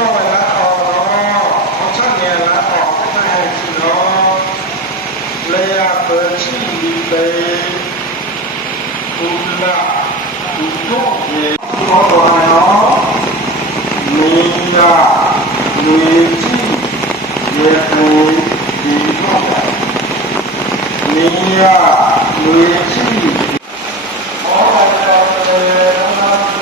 လောက်ပဲလားအော်တော့အချက်နေလားအော်အဲ့ဒါရှိတော့လေယာပချီလီပေဘူလာဘူတော့ရေဘောတော်နော်မင်းကလူကြီးရေပူဒီတော့မင်းကလူကြီးဘောတော်တယ်နော်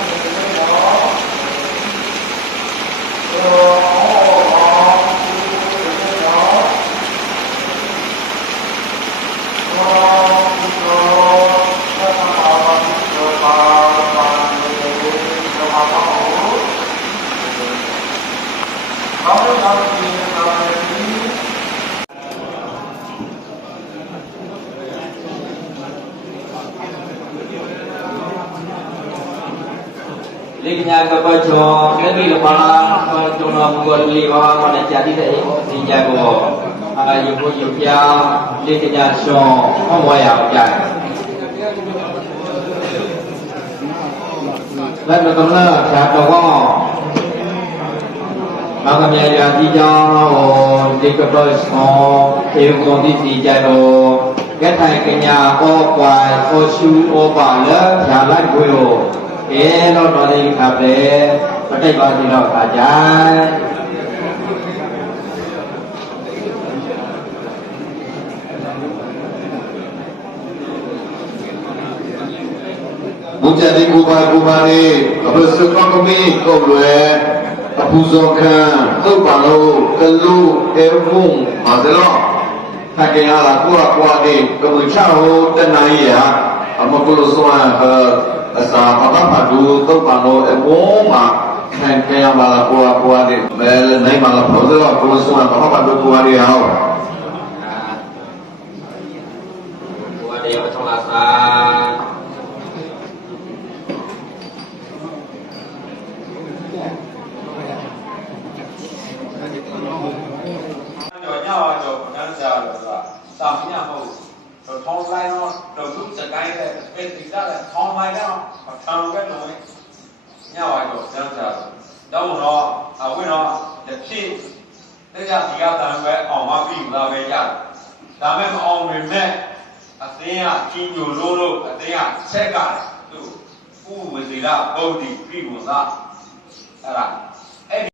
လေကညာကပချောကတိလပါလာကျောင်းတော်ဘုရားလေးပါမနဲ့ကြာတိတဲ့ဒီကြကောအာယုကိုယုပြလေကညာရှောဟောဝါရပြတယ်ဘယ်လိုကမလားဖြာတော်ကောဘာကမြာရာဒီကြောင့်ဒီကပစမော ခေကုန်ဒီဒီကြတော့ကဲထိုင်ကညာဩကွာဩရှူဩပါလေဖြာလိုက်ကိုကဲတော့တော်လေးခပ်တယ်မတိတ်ပါသေးတော့ခါကြိုင်ဘုရားဒီကိုပါကိုပါလေးအဘစကောကမီကိုလွယ်အပူဇော်ခံသုတ်ပါလို့ကလူအဲဖုံပါစလောခက်ကင်လာကွာကွာဒီကမချဟိုတနင်္လာအမကုလဆွမ်းအစာပပ ပဒူသုတ်ပါလို့အမောမှာခံကြရပါလားကွာကွာဒီမဲနိုင်ပါလားဘုရားကုလဆွမ်းပပပဒူကွာရီဟောဘုရားတရားချောလာစာကျော်ညောကျော်ဘုရားစာလို့ဆိုတာစာမညဟုတ်တော့ ထောင်းလိုက်တော့တော့သူစကိုင်းတဲ့အဲ့ဒီကလည်းထောင်းလိုက်တော့ထောင်းခဲ့လို့ညောကျော်ဘုရားစာတော့တော့အဝိတော့တစ်ဖြစ်တဲ့ကြဒီကတန်ပဲအောင်မပြီးလာပဲရတယ်ဒါမဲ့မအောင်ပေမဲ့အသင်းကကြီးညိုလို့လို့အသင်းကဆက်ကသူဥဝစီရဗုဒ္ဓိပြီဘုသာအဲ့ဒါ